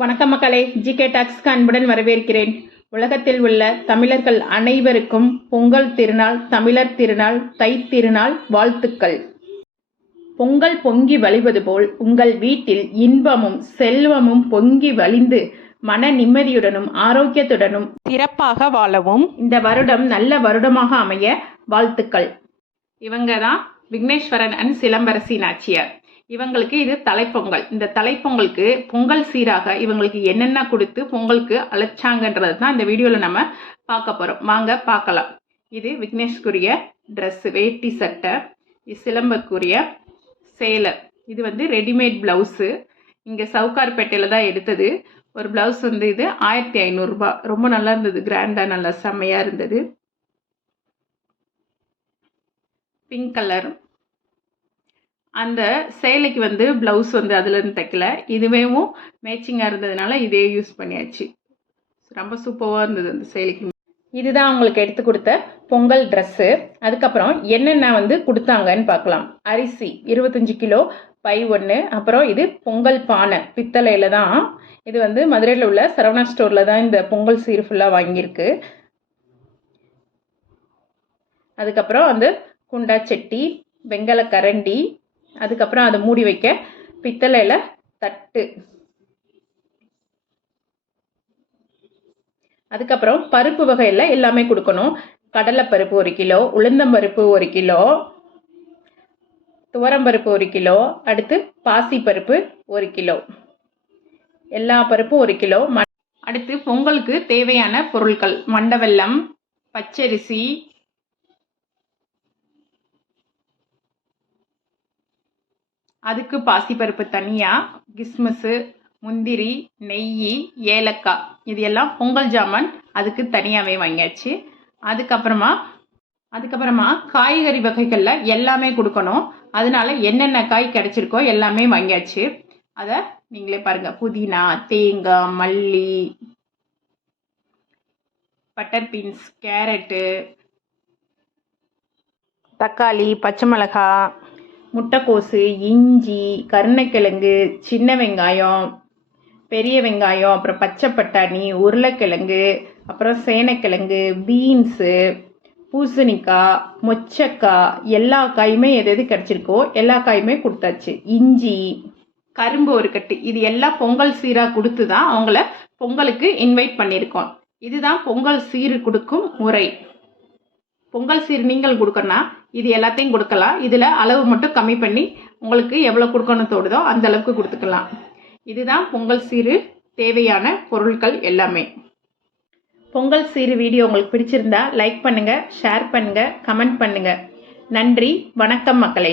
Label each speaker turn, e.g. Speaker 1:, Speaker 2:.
Speaker 1: வணக்கம் மக்களே ஜிகே டாக்ஸ்க்கு அன்புடன் வரவேற்கிறேன். உலகத்தில் உள்ள தமிழர்கள் அனைவருக்கும் பொங்கல் திருநாள் தமிழர் திருநாள் தை திருநாள் வாழ்த்துக்கள். பொங்கல் பொங்கி வழிவது போல் உங்கள் வீட்டில் இன்பமும் செல்வமும் பொங்கி வழிந்து மன நிம்மதியுடனும் ஆரோக்கியத்துடனும் சிறப்பாக வாழவும் இந்த வருடம் நல்ல வருடமாக அமைய வாழ்த்துக்கள். இவங்க தான் விக்னேஸ்வரன் அண்ட் சிலம்பரசி நாச்சியார் இவங்களுக்கு இது தலைப்பொங்கல். இந்த தலைப்பொங்கலுக்கு பொங்கல் சீராக இவங்களுக்கு என்னென்ன கொடுத்து பொங்கலுக்கு அழைச்சாங்கன்றது தான் இந்த வீடியோவில் நம்ம பார்க்க போகிறோம் வாங்க பார்க்கலாம். இது விக்னேஷ்குரிய ட்ரெஸ்ஸு வேட்டி சட்டை இது சிலம்பக்குரிய சேலை. இது வந்து ரெடிமேட் ப்ளவுஸு இங்கே சவுக்கார்பேட்டையில் தான் எடுத்தது. ஒரு ப்ளவுஸ் வந்து இது ஆயிரத்தி ஐநூறுரூபா ரொம்ப நல்லா இருந்தது. கிராண்டாக நல்லா செம்மையாக இருந்தது. பிங்க் கலர் அந்த சேலைக்கு வந்து ப்ளவுஸ் வந்து அதுலேருந்து தைக்கல. இதுவேவும் மேட்சிங்காக இருந்ததுனால இதே யூஸ் பண்ணியாச்சு. ரொம்ப சூப்பராக இருந்தது அந்த சேலைக்கு. இதுதான் அவங்களுக்கு எடுத்து கொடுத்த பொங்கல் ட்ரெஸ்ஸு அதுக்கப்புறம் என்னென்ன வந்து கொடுத்தாங்கன்னு பார்க்கலாம். அரிசி இருபத்தஞ்சி கிலோ பை ஒன்று அப்புறம் இது பொங்கல் பானை பித்தளையில் தான். இது வந்து மதுரையில் உள்ள சரவணா ஸ்டோரில் தான் இந்த பொங்கல் சீர் ஃபுல்லாக வாங்கியிருக்கு. அதுக்கப்புறம் வந்து குண்டா சட்டி வெங்கல கரண்டி அதுக்கப்புறம் அதை மூடி வைக்க பித்தளையில் தட்டு. அதுக்கப்புறம் பருப்பு வகையில் எல்லாமே கொடுக்கணும். கடலைப்பருப்பு ஒரு கிலோ உளுந்தம்பருப்பு ஒரு கிலோ துவரம்பருப்பு ஒரு கிலோ அடுத்து பாசிப்பருப்பு ஒரு கிலோ. எல்லா பருப்பும் ஒரு கிலோ. ம அடுத்து பொங்கலுக்கு தேவையான பொருட்கள் மண்டவெல்லம் பச்சரிசி அதுக்கு பாசிப்பருப்பு தனியாக கிஸ்மிஸு முந்திரி நெய் ஏலக்காய். இது எல்லாம் பொங்கல் ஜாமான் அதுக்கு தனியாகவே வாங்கியாச்சு. அதுக்கப்புறமா அதுக்கப்புறமா காய்கறி வகைகளில் எல்லாமே கொடுக்கணும். அதனால என்னென்ன காய் கிடைச்சிருக்கோ எல்லாமே வாங்கியாச்சு. அதை நீங்களே பாருங்கள் புதினா தேங்காய் மல்லி பட்டர் பீன்ஸ் கேரட்டு தக்காளி பச்சை மிளகாய் முட்டைக்கோசு இஞ்சி கருணைக்கிழங்கு சின்ன வெங்காயம் பெரிய வெங்காயம் அப்புறம் பச்சை பட்டாணி உருளைக்கிழங்கு அப்புறம் சேனைக்கிழங்கு பீன்ஸு பூசணிக்காய் மொச்சக்காய் எல்லா காயுமே எது எது கிடச்சிருக்கோ எல்லா காயுமே கொடுத்தாச்சு. இஞ்சி கரும்பு ஒரு கட்டு இது எல்லாம் பொங்கல் சீராக கொடுத்து தான் அவங்கள பொங்கலுக்கு இன்வைட் பண்ணியிருக்கோம். இதுதான் பொங்கல் சீர் கொடுக்கும் முறை. பொங்கல் சீர் நீங்கள் கொடுக்கணும்னா இது எல்லாத்தையும் கொடுக்கலாம். இதில் அளவு மட்டும் கம்மி பண்ணி உங்களுக்கு எவ்வளோ கொடுக்கணும் தோடுதோ அந்த அளவுக்கு கொடுத்துக்கலாம். இதுதான் பொங்கல் சீரு. தேவையான பொருட்கள் எல்லாமே. பொங்கல் சீரு வீடியோ உங்களுக்கு பிடிச்சிருந்தா லைக் பண்ணுங்கள் ஷேர் பண்ணுங்கள் கமெண்ட் பண்ணுங்கள் நன்றி வணக்கம் மக்களே.